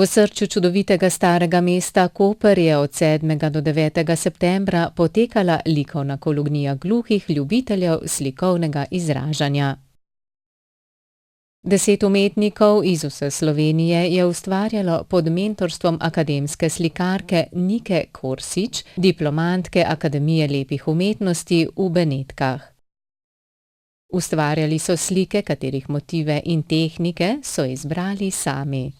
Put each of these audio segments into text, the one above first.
V srču čudovitega starega mesta Koper je od 7. do 9. septembra potekala likovna kolonija gluhih ljubiteljev slikovnega izražanja. 10 umetnikov iz vse Slovenije je ustvarjalo pod mentorstvom akademske slikarke Nike Korsič, diplomantke Akademije lepih umetnosti v Benetkah. Ustvarjali so slike, katerih motive in tehnike so izbrali sami.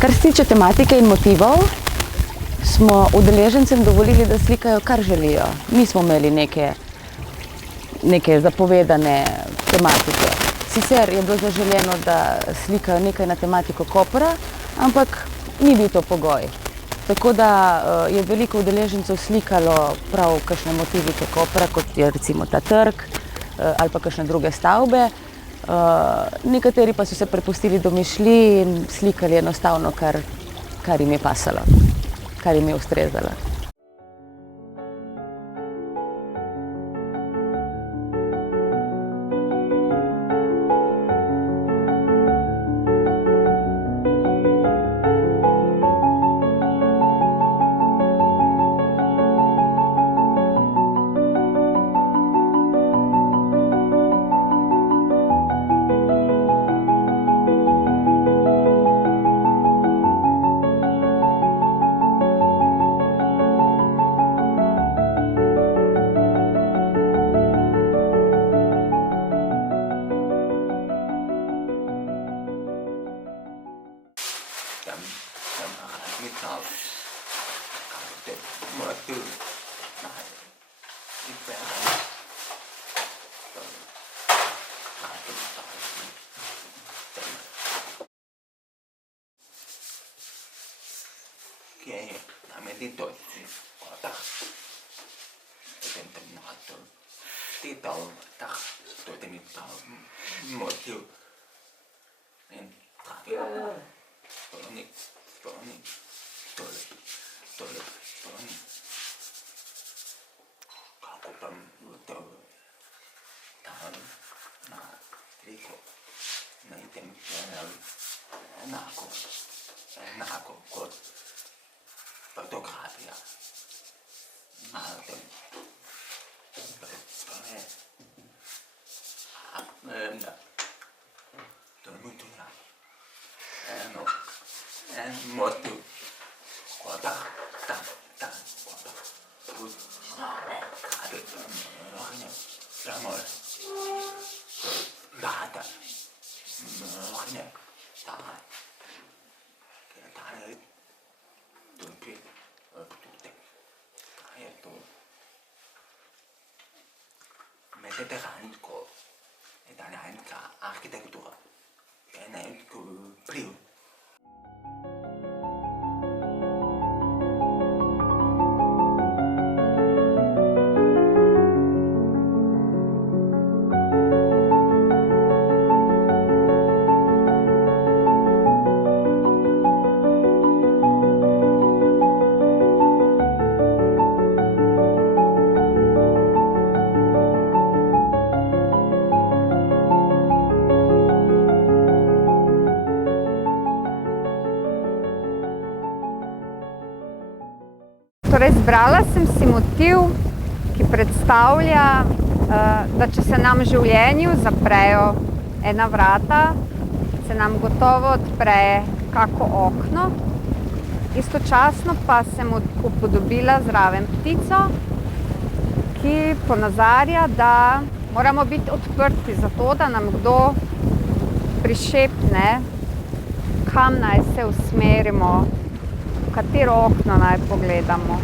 Kar se tiče tematike in motivov, smo udeležencem dovolili, da slikajo, kar želijo. Nismo imeli neke zapovedane tematike. Sicer je bilo zaželeno, da slikajo nekaj na tematiko Kopra, ampak ni bil to pogoj. Tako da je veliko udeležencev slikalo prav kakšne motivike Kopra, kot je recimo ta trg ali pa kakšne druge stavbe. Nekateri pa so se prepustili domišljiji in slikali enostavno, kar jim je pasalo, kar jim je ustrezalo. Torej, izbrala sem si motiv, ki predstavlja, da če se nam v življenju zaprejo ena vrata, se nam gotovo odpre kako okno. Istočasno pa sem upodobila zraven ptico, ki ponazarja, da moramo biti odprti za to, da nam kdo prišepne, kam naj se usmerimo, v katero okno naj pogledamo.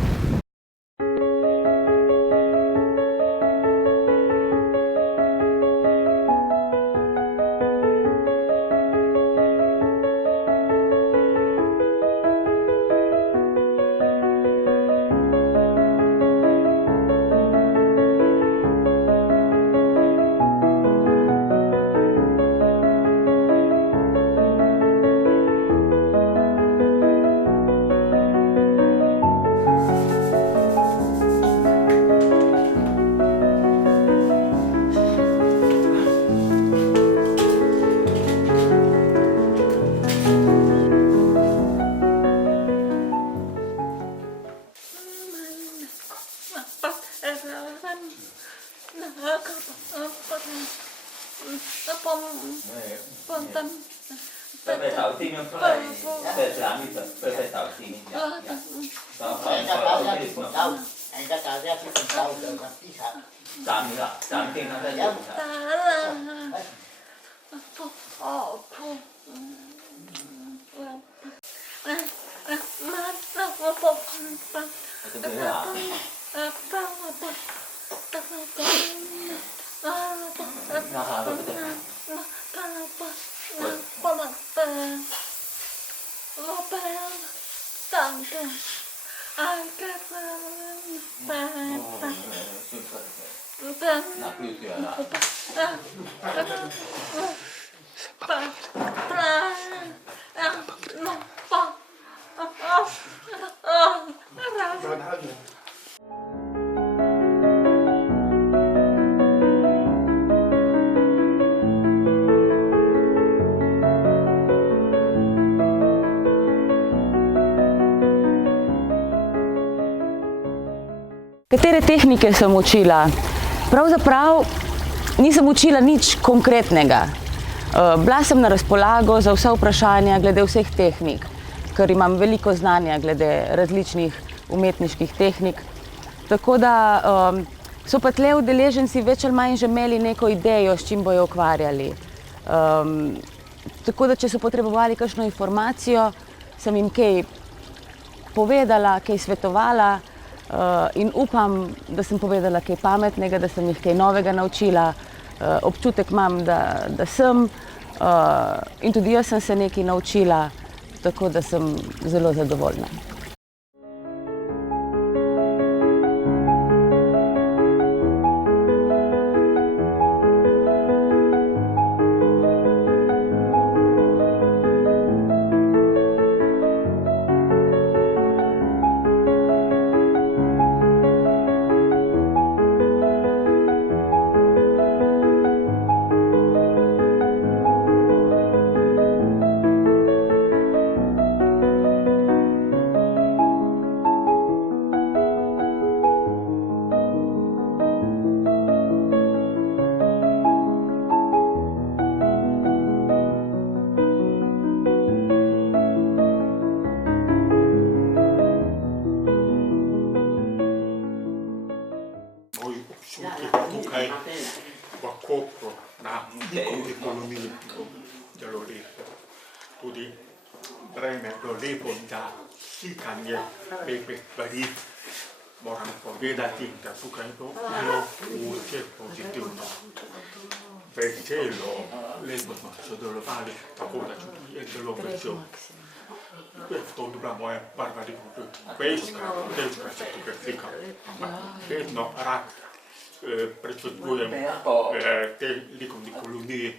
Katere tehnike sem učila? Pravzaprav nisem učila nič konkretnega. Bila sem na razpolago za vsa vprašanja glede vseh tehnik, ker imam veliko znanja glede različnih umetniških tehnik. Tako da so pa tle udeleženci več ali manj že imeli neko idejo, s čim bojo ukvarjali. Tako da, če so potrebovali kakšno informacijo, sem jim kaj povedala, kaj svetovala, in upam, da sem povedala kaj pametnega, da sem jih kaj novega naučila. Občutek imam, da sem, in tudi jaz sem se nekaj naučila, tako da sem zelo zadovoljna. Tukaj v Kopru na njihovi koloniji zelo lepo. Tudi vreme je bilo lepo za slikanje lepih stvari. Moram povedati, da tukaj je bilo vse pozitivno. Veselo, lepo smo sodelovali, tako da je zelo vesel. To je bila moja prva večkrat se tukaj slikam, ampak vedno rad predstavljujem te likovne kolonije.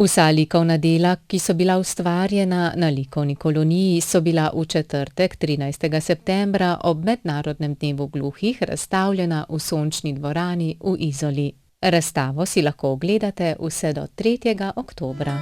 Vsa likovna dela, ki so bila ustvarjena na likovni koloniji, so bila v četrtek, 13. septembra, ob Mednarodnem dnevu gluhih razstavljena v Sončni dvorani v Izoli. Razstavo si lahko ogledate vse do 3. oktobra.